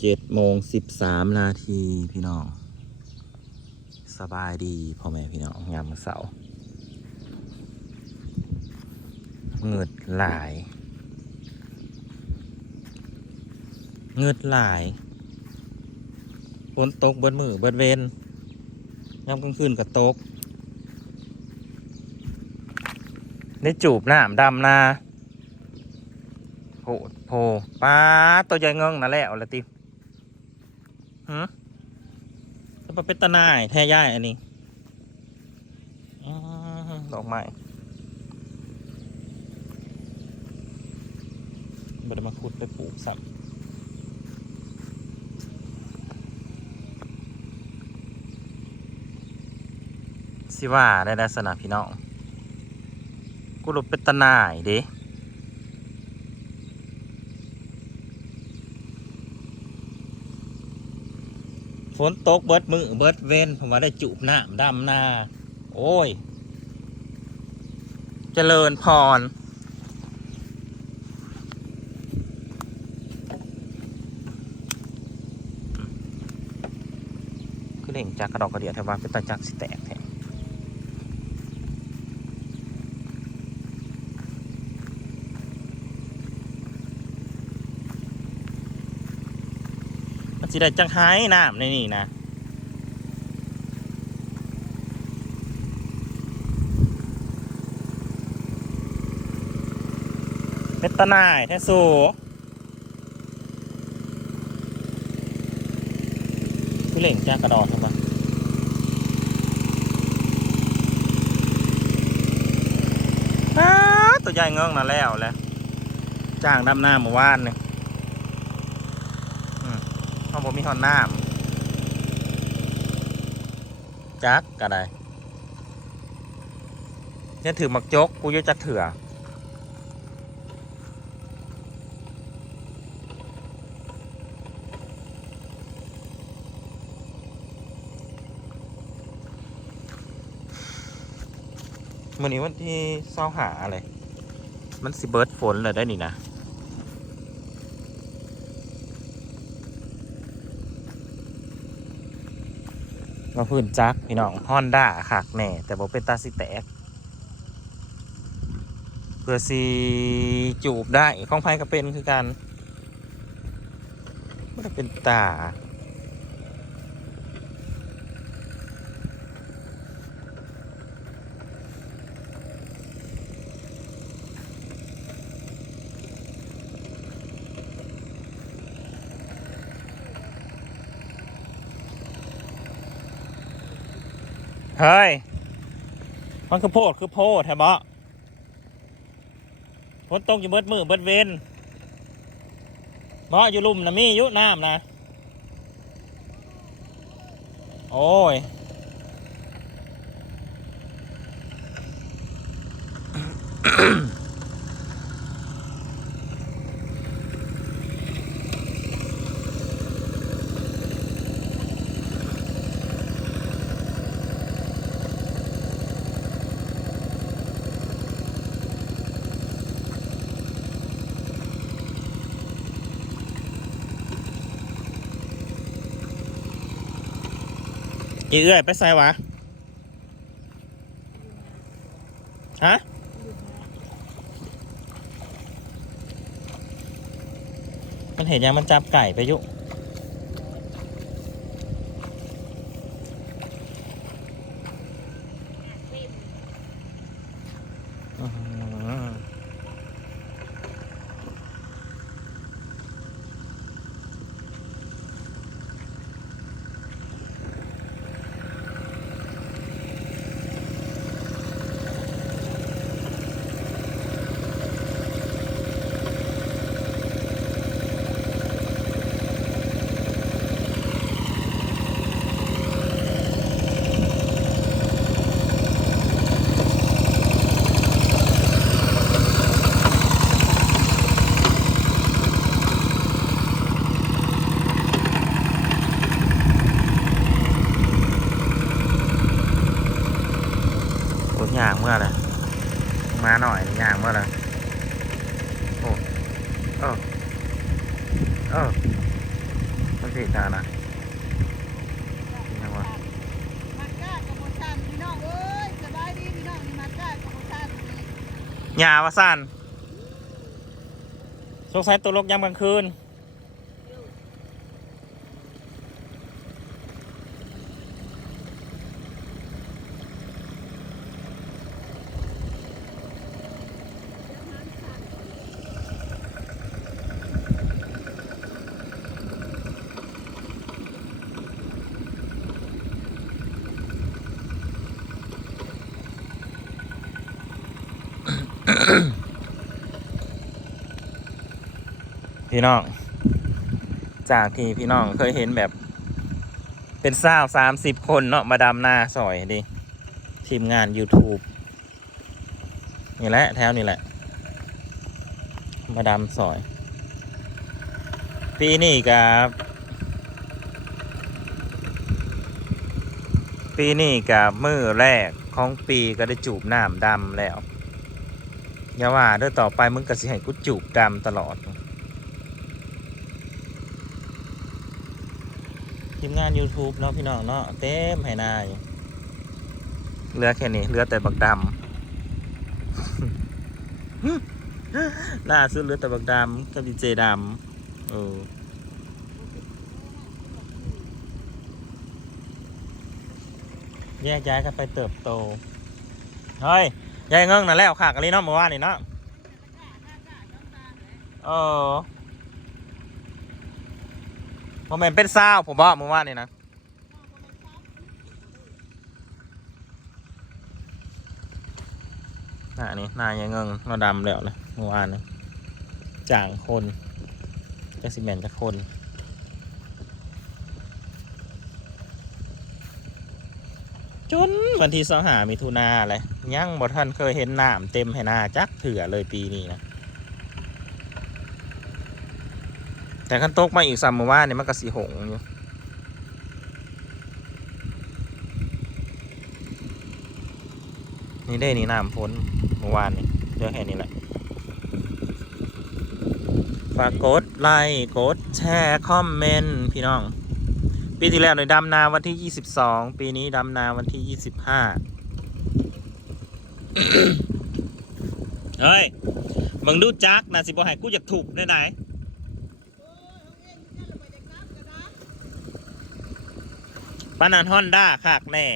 เจ็ดโมงสิบสามนาทีพี่น้อง สบายดีพ่อแม่พี่น้องยามเสาเงืดหลายเงืดหลายฝนตกเบิดมือเบิดเวนยามกลางคืนก็ตกได้จูบหน้ำดำนาโหโพป้าตัวใหญ่เงิงนั่นแหละเอาละติ ฮะจะมาเป็นตนายแท้ย่ายอันนี้อดอกไม้บ่ได้มาขุดได้ปลูกซ้ำสิว่าได้ลักษณะพี่น้อง กูรู้เป็นตาหน่ายเด้ ฝนตกเบิดมือเบิดเว้นผมว่าได้จุบหน้าดำนา โอ้ย เจริญพรคือเล่งจากกระดอกกระเดียดแถวว่าเป็นตาจักสิแตกแท้ สิได้จังหายน้ำในนี่นะเป็นตาหน่ายแท้สูคือเล่งจ้ากกระดอกทำไมาตัวใหญ่เงื้องน่ะแล้วแหล้วจ้างดำหน้าเมื่อวานเนี่ย เขาบอกมีหอนน้ำจักก็ได้เนี่ยถือมักจก กูยจักเถื่อวันนี้วันที่เศร้าหาอะไร มันสิเบิร์ดฝนเลยได้นี่นะ มาพื้นจักพี่น้องฮอนด้าขากแน่ แต่บอกเป็นตาสิแตก เพื่อสีจูบได้ของไพ่ก็เป็นคือกันไม่ได้เป็นตา เฮ้ย มันคือโพดคือโพดแทบะฝนตกอยู่เบิดมือเบิดเวนบ่อยู่ลุ่มนะมีอยู่น้ำนะ โอ้ย อีเอื้อยไปใส่วะฮะมันเห็นยังมันจับไก่ไปยุอือ หือโอ้ยางเมื่อไรมาหน่อยยางเมื่อไรโอ้เออเออมันผิดทางนะยังวะมัดก้ากับโมชันดีนองเอ้ยสบายดีดีนองนี่มัดก้ากับวันนี่หยาวะสันสงสัยตัวลกยามกลางคืน พี่น้อง จากที่พี่น้องเคยเห็นแบบ เป็นสาวสามสิบคนเนาะมาดำหน้าสอยดิทีมงาน YouTube นี่แหละ แถวนี่แหละ มาดำสอย ปีนี้กับปีนี้กับมือแรกของปีก็ได้จูบน้ำดำแล้ว อย่าว่าเด้อต่อไปมึงก็สิให้กูจูบดำตลอด ทีมงาน YouTube เนาะพี่น้องเนาะเต็มให้นาอยู่เหลือแค่นี้เหลือแต่บักดำล่าสุดเหลือแต่บักดำกับดีเจดำเออแยกย้ายกันไปเติบโต เฮ้ยยายเงิงนั่นแล้วขากะไรเนาะเมื่อวานนี่เนาะเออ โมเมนเป็นซาวผมบอกเมื่อวานนี่นะหน้านี่หน้ายายเงิงหน้าดำแล้วเลยเมื่อวานนี่จ่างคนจะสิแมนจะคนจนวันที่สองหามิถุนาเลยยังบ่ท่านเคยเห็นน้ำเต็มให้หน้าจักเถื่อเลยปีนี้นะ แต่ขั้นโต๊กมาอีกสามมือว่าเนี่ยมันก็สีหงอยู่นี่ได้นี่น้ำพ้นเมื่อวานนี่เดี๋ยวแค่นี้แหละ ฝากกดไลค์กดแชร์คอมเมนต์พี่น้อง ปีที่แล้วในยดำนาวันที่ 22 ปีนี้ดำนาวันที่ 25 เฮ้ยมึงดูจักนะสิบอให้กูอยากถูกได้ไหน ปานันฮอนด้าคากแน่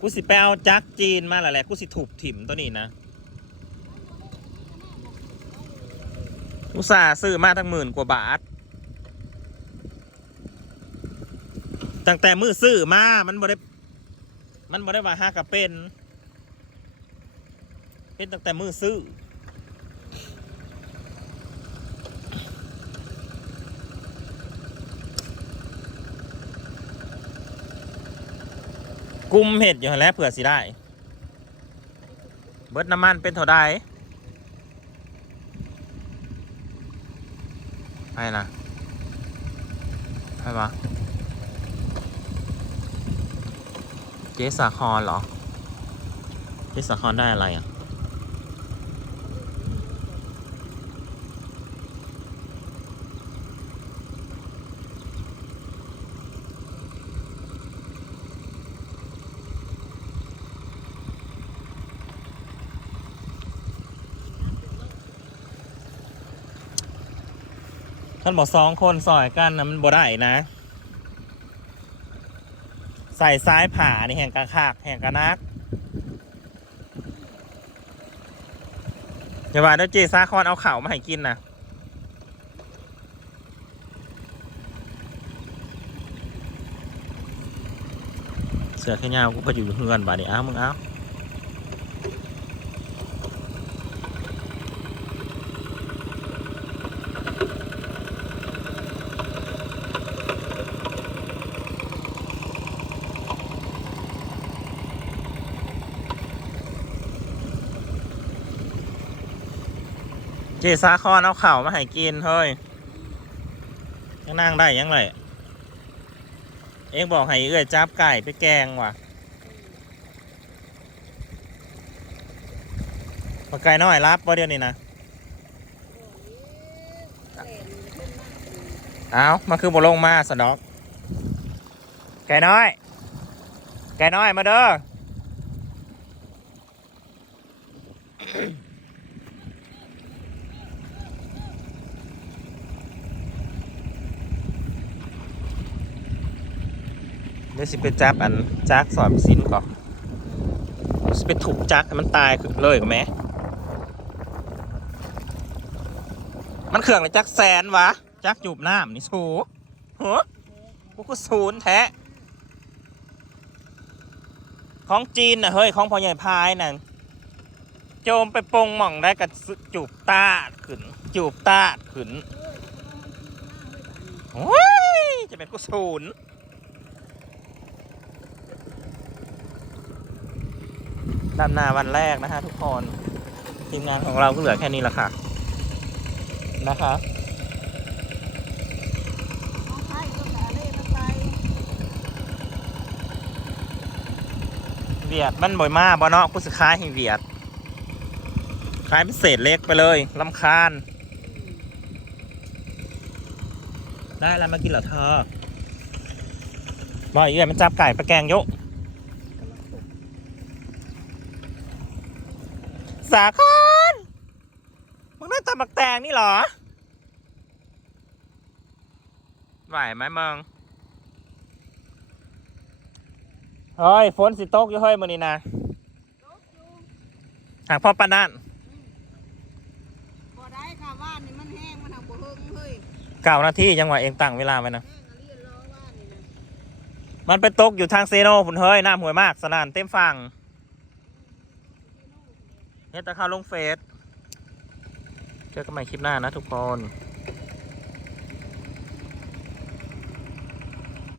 กูสิไปเอาจักจีนมาแล้วแหละ กูสิถูกถิ่มตัวนี้นะอุตส่าห์ซื้อมาตั้งหมื่นกว่าบาท ตั้งแต่มือซื้อมา มันบ่ได้ มันบ่ได้ว่าหากะเป็น เป็นตั้งแต่มือซื้อ กุมเห็ดอยู่หั่นแหล้วเผื่อสิได้ เบิดน้ำมันเป็นเท่าใดไปนะไปปะเจสาคอนเหรอ เจสาคอนได้อะไรอะ ท่านบอกสองคนซอยกันนะมันบ่ได้นะ ใส่ซ้ายผ่านี่แห่งกระคากแห่งกระนักอย่าว่าเด้อเจซาคอนเอาเข่ามาให้กินนะเสือแค่ยาวกูพออยู่เฮือนบ่านี่อ้าวมึงอ้าว จซาคอนเอาเข่ามาให้กินเฮ้ยยังนั่งได้ยังไงเอ็งบอกให้เอื้อยจับไก่ไปแกงว่ะปลาไก่น้อยรับว่าเดี๋ยวนี้นะเอามาคือบลงมาสะดอก ไก่น้อย ไก่น้อยมาเด้อ เดี๋ยวสิไปจับอันจักสอบสินก่อนสิไปถูกจักมันตายคือเลยกับแม่มันเครื่องเลยจักแสนวะจักจูบน้ำนี่สูหัวกูก็ศูนย์แท้ของจีนน่ะเฮ้ยของพ่อใหญ่พายน่ะโจมไปปงหม่องได้กับจูบตาขึ้นจูบตาขึ้นโอ้ยจะเป็นกูศูนย์ ดำนาวันแรกนะฮะทุกคนทีมงานของเราก็เหลือแค่นี้ละค่ะนะคะน้องไผ่ก็ขาเล่มันไปเวียดมันบ่อยมากบ่เนาะกูสิขายให้เวียดขายเป็นเศษเล็กไปเลยลำคาญ ได้แล้วมากินเหรอเธอบอกอีกเลยมันจับไก่ไปแกงโยะ สาคอนมึงได้ตับบักแตงนี่เหรอ ไหวไหมมึงเฮ้ยฝนสิตกอยู่เฮ้ยมื้อนี้นะลบอยู่หากพ่อปานนั่นบ่ได้ค่ะว่านนี่มันแห้งมันหักบ่เฮิงเฮ้ยเก้านาทียังว่าเองตั้งเวลาไว้นะ แห้งอะเรียนรอว่านนี่นะมันไปตกอยู่ทางเซโนพุ่นเฮ้ยน้ำห่วยมากสนานเต็มฝั่ง เฮ็ดตะข้าวลงเฟซเจอกันใหม่คลิปหน้านะทุกคน